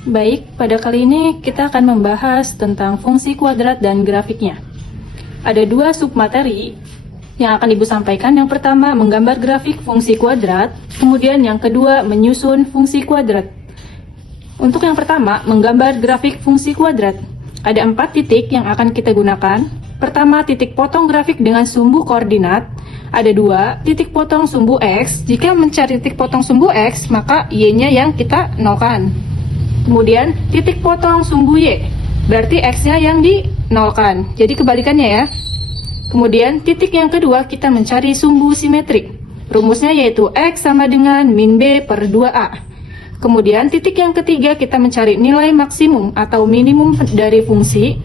Baik, pada kali ini kita akan membahas tentang fungsi kuadrat dan grafiknya. Ada dua submateri yang akan Ibu sampaikan. Yang pertama, menggambar grafik fungsi kuadrat, kemudian yang kedua, menyusun fungsi kuadrat. Untuk yang pertama, menggambar grafik fungsi kuadrat. Ada 4 titik yang akan kita gunakan. Pertama, titik potong grafik dengan sumbu koordinat. Ada 2, titik potong sumbu X. Jika mencari titik potong sumbu X, maka Y-nya yang kita nolkan. Kemudian, titik potong sumbu Y, berarti X-nya yang dinolkan. Jadi kebalikannya ya. Kemudian, titik yang kedua, kita mencari sumbu simetrik. Rumusnya yaitu X sama dengan min B per 2A. Kemudian, titik yang ketiga, kita mencari nilai maksimum atau minimum dari fungsi.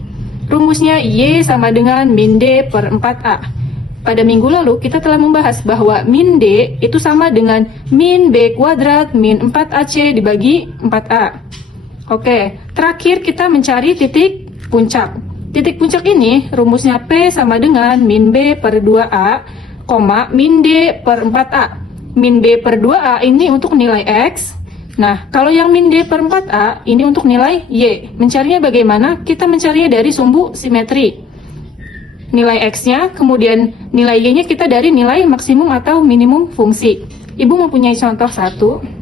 Rumusnya Y sama dengan min D per 4A. Pada minggu lalu, kita telah membahas bahwa min D itu sama dengan min B kuadrat min 4AC dibagi 4A. Oke, terakhir kita mencari titik puncak. Titik puncak ini rumusnya P sama dengan min B per 2A, min D per 4A. Min B per 2A ini untuk nilai X. Nah, kalau yang min D per 4A ini untuk nilai Y. Mencarinya bagaimana? Kita mencarinya dari sumbu simetri. Nilai X-nya, kemudian nilai Y-nya kita dari nilai maksimum atau minimum fungsi. Ibu mempunyai contoh 1.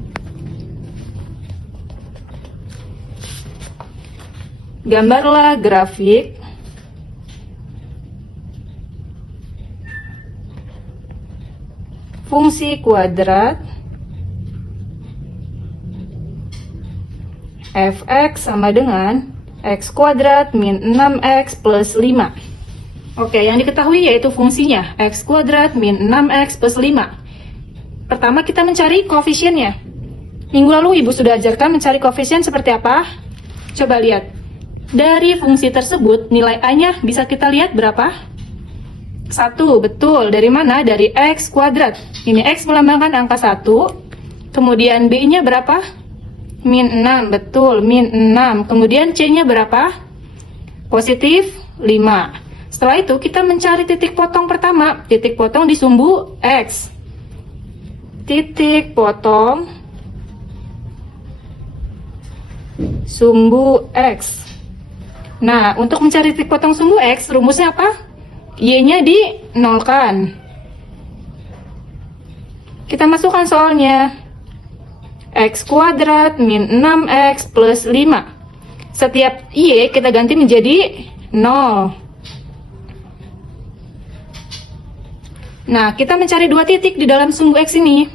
Gambarlah grafik fungsi kuadrat fx sama dengan x kuadrat min 6x plus 5. Oke, yang diketahui yaitu fungsinya x kuadrat min 6x plus 5. Pertama kita mencari koefisiennya. Minggu lalu Ibu sudah ajarkan mencari koefisien seperti apa? Coba lihat. Dari fungsi tersebut, nilai A-nya bisa kita lihat berapa? 1, betul. Dari mana? Dari X kuadrat. Ini X melambangkan angka 1. Kemudian B-nya berapa? Min 6, betul. Min 6. Kemudian C-nya berapa? Positif 5. Setelah itu, kita mencari titik potong pertama. Titik potong di sumbu X. Titik potong sumbu X. Nah, untuk mencari titik potong sumbu X, rumusnya apa? Y-nya dinolkan. Kita masukkan soalnya. X kuadrat min 6X plus 5. Setiap Y kita ganti menjadi 0. Nah, kita mencari 2 titik di dalam sumbu X ini.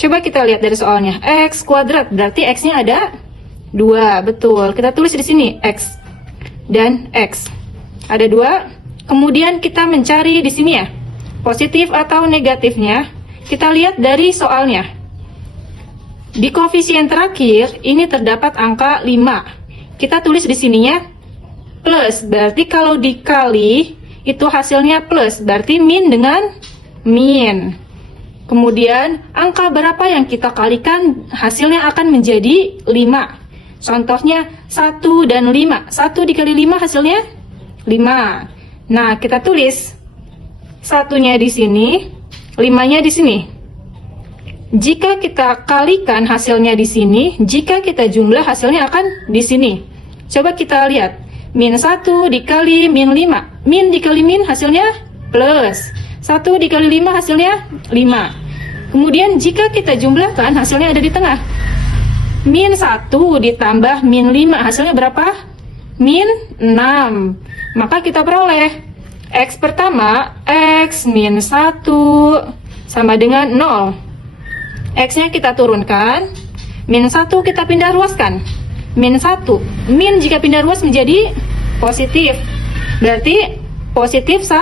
Coba kita lihat dari soalnya. X kuadrat, berarti X-nya ada 2, betul. Kita tulis di sini X dan X. Ada 2. Kemudian kita mencari di sini ya, positif atau negatifnya. Kita lihat dari soalnya. Di koefisien terakhir ini terdapat angka 5. Kita tulis di sininya plus. Berarti kalau dikali itu hasilnya plus. Berarti min dengan min. Kemudian angka berapa yang kita kalikan hasilnya akan menjadi 5. Contohnya 1 dan 5. 1 dikali 5 hasilnya 5. Nah, kita tulis 1-nya di sini, 5-nya di sini. Jika kita kalikan hasilnya di sini, jika kita jumlah hasilnya akan di sini. Coba kita lihat. Min 1 dikali min 5. Min dikali min hasilnya plus. 1 dikali 5 hasilnya 5. Kemudian jika kita jumlahkan hasilnya ada di tengah. Min 1 ditambah min 5 hasilnya berapa? Min 6. Maka kita peroleh X pertama, X min 1 sama dengan 0. X-nya kita turunkan. Min 1 kita pindah ruaskan. Min 1. Min jika pindah ruas menjadi positif. Berarti positif 1.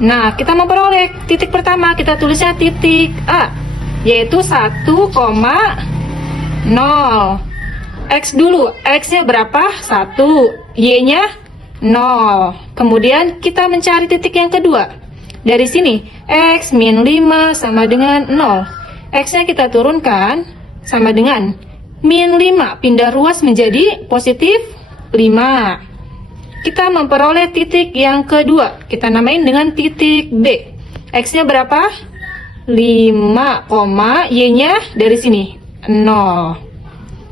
Nah, kita memperoleh titik pertama. Kita tulisnya titik A, yaitu 1,0. X dulu. X-nya berapa? 1. Y-nya 0. Kemudian kita mencari titik yang kedua. Dari sini, X min 5 sama dengan 0. X-nya kita turunkan sama dengan min 5. Pindah ruas menjadi positif 5. Kita memperoleh titik yang kedua. Kita namain dengan titik B. X-nya berapa? Y-nya dari sini 0.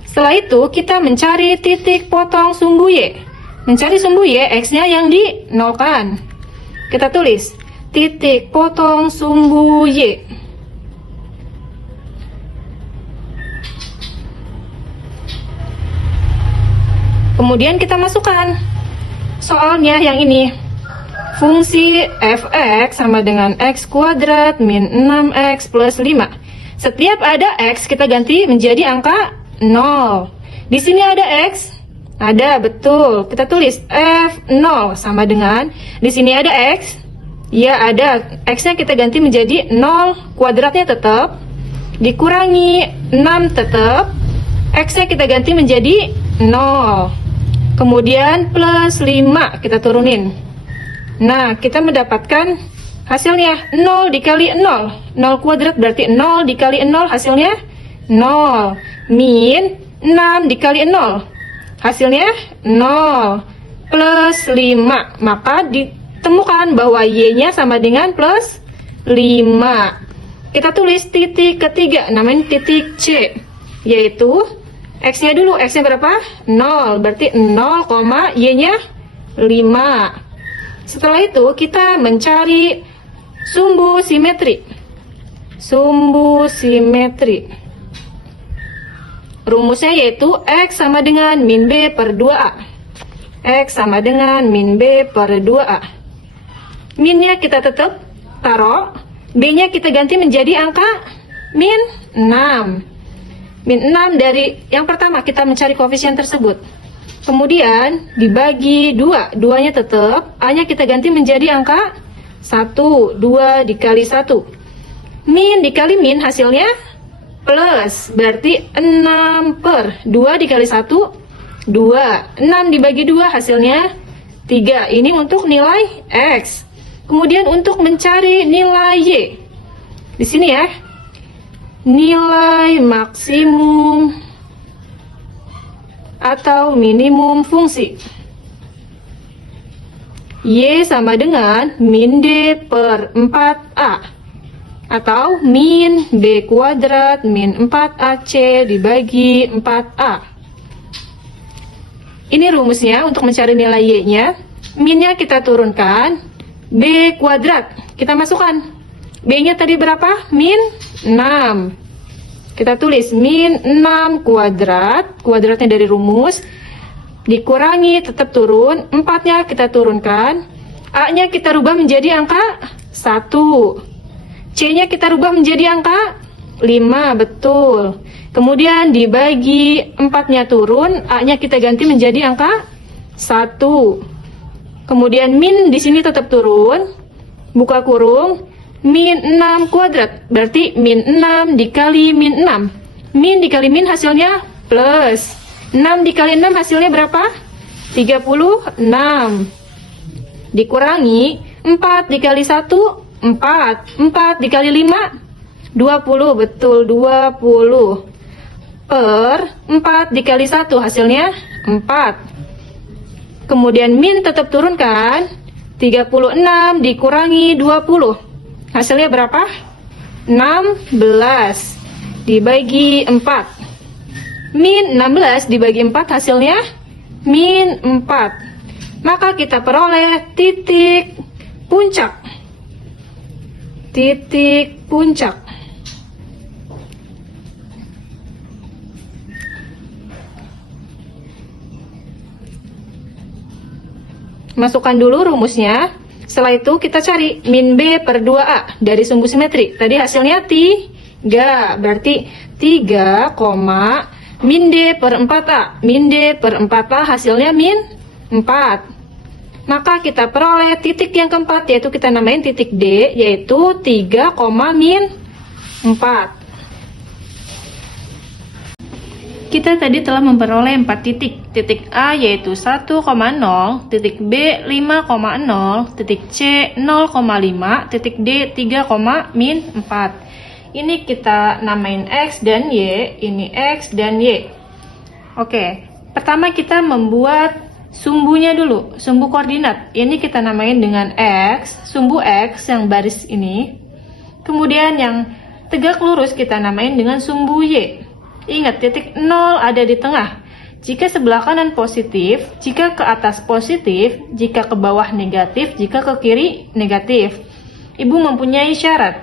Setelah itu kita mencari titik potong sumbu Y. Mencari sumbu Y, X-nya yang di-nolkan. Kita tulis titik potong sumbu Y. Kemudian kita masukkan soalnya yang ini. Fungsi f(x) sama dengan x kuadrat min 6x plus 5. Setiap ada x kita ganti menjadi angka 0. Di sini ada x? Ada, betul. Kita tulis f0 sama dengan di sini ada x? Ya, ada. X-nya kita ganti menjadi 0, kuadratnya tetap dikurangi 6 tetap. X-nya kita ganti menjadi 0. Kemudian plus 5 kita turunin. Nah, kita mendapatkan hasilnya 0 dikali 0. 0 kuadrat berarti 0 dikali 0 hasilnya 0. Min 6 dikali 0. Hasilnya 0. Plus 5. Maka ditemukan bahwa Y-nya sama dengan plus 5. Kita tulis titik ketiga, namanya titik C. Yaitu X-nya dulu. X-nya berapa? 0. Berarti 0, Y-nya 5. Setelah itu kita mencari sumbu simetri. Sumbu simetri. Rumusnya yaitu X sama dengan min B per 2A. X sama dengan min B per 2A. Minnya kita tetap taruh. B-nya kita ganti menjadi angka min 6. Min 6 dari yang pertama kita mencari koefisien tersebut. Kemudian dibagi 2, 2-nya tetap, A-nya kita ganti menjadi angka 1, 2 dikali 1. Min dikali min hasilnya plus, berarti 6 per 2 dikali 1, 2. 6 dibagi 2 hasilnya 3. Ini untuk nilai X. Kemudian untuk mencari nilai Y. Di sini ya, nilai maksimum atau minimum fungsi. Y sama dengan min D per 4A atau min B kuadrat min 4AC dibagi 4A. Ini rumusnya untuk mencari nilai Y-nya. Minnya kita turunkan, B kuadrat kita masukkan. B-nya tadi berapa? Min 6. Kita tulis min 6 kuadrat, kuadratnya dari rumus, dikurangi, tetap turun, 4-nya kita turunkan, A-nya kita rubah menjadi angka 1, C-nya kita rubah menjadi angka 5, betul. Kemudian dibagi 4-nya turun, A-nya kita ganti menjadi angka 1. Kemudian min di sini tetap turun, buka kurung, min 6 kuadrat, berarti min 6 dikali min 6. Min dikali min hasilnya plus. 6 dikali 6 hasilnya berapa? 36. Dikurangi 4 dikali 1, 4. 4 dikali 5, 20, betul, 20. Per 4 dikali 1 hasilnya 4. Kemudian min tetap turun kan? 36 dikurangi 20. Hasilnya berapa? 16 dibagi 4. Min 16 dibagi 4 hasilnya min 4. Maka kita peroleh titik puncak. Titik puncak. Masukkan dulu rumusnya. Setelah itu kita cari min B per 2A dari sumbu simetri. Tadi hasilnya 3. Berarti 3, min D per 4A. Min D per 4A hasilnya min 4. Maka kita peroleh titik yang keempat, yaitu kita namain titik D, yaitu 3, min 4. Kita tadi telah memperoleh 4 titik. Titik A yaitu 1,0, titik B 5,0, titik C 0,5, titik D 3, min 4. Ini kita namain X dan Y, ini X dan Y. Oke, pertama kita membuat sumbunya dulu, sumbu koordinat. Ini kita namain dengan X, sumbu X yang baris ini. Kemudian yang tegak lurus kita namain dengan sumbu Y. Ingat, titik 0 ada di tengah. Jika sebelah kanan positif, jika ke atas positif, jika ke bawah negatif, jika ke kiri negatif. Ibu mempunyai syarat.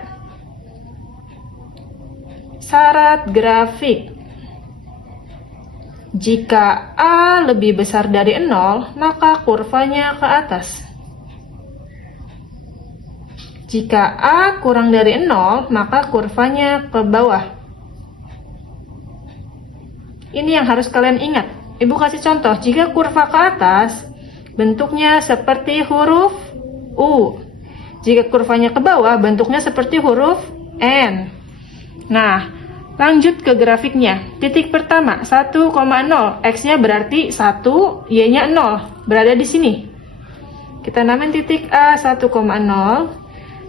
Syarat grafik. Jika A lebih besar dari 0, maka kurvanya ke atas. Jika A kurang dari 0, maka kurvanya ke bawah. Ini yang harus kalian ingat. Ibu kasih contoh, jika kurva ke atas, bentuknya seperti huruf U. Jika kurvanya ke bawah, bentuknya seperti huruf N. Nah, lanjut ke grafiknya. Titik pertama, 1,0. X-nya berarti 1, Y-nya 0. Berada di sini. Kita namain titik A 1,0.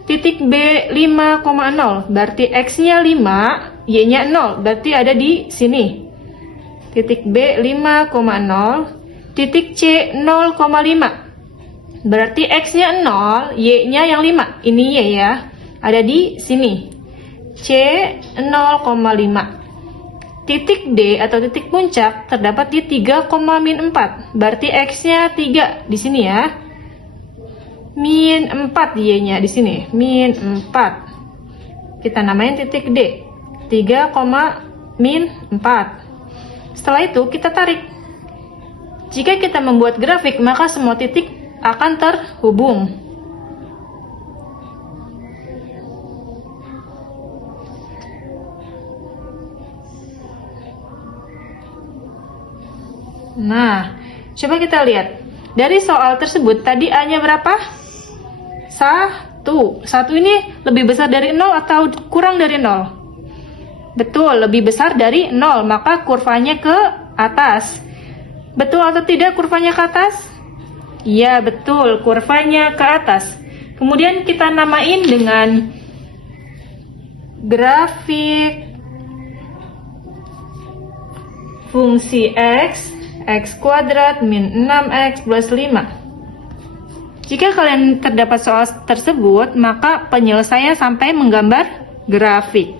Titik B 5,0. Berarti X-nya 5, Y-nya 0. Berarti ada di sini. Titik B 5,0, titik C 0,5. Berarti X-nya 0, Y-nya yang 5. Ini Y ya. Ada di sini. C 0,5. Titik D atau titik puncak terdapat di 3,-4. Berarti X-nya 3 di sini ya. Min 4 Y-nya di sini. Min 4. Kita namain titik D. 3,-4. Setelah itu kita tarik. Jika kita membuat grafik, maka semua titik akan terhubung. Nah, coba kita lihat. Dari soal tersebut, tadi A-nya berapa? 1. 1 ini lebih besar dari 0 atau kurang dari 0? Betul, lebih besar dari 0, maka kurvanya ke atas. Betul atau tidak kurvanya ke atas? Iya, betul, kurvanya ke atas. Kemudian kita namain dengan grafik fungsi X, X kuadrat min 6X plus 5. Jika kalian terdapat soal tersebut, maka penyelesaiannya sampai menggambar grafik.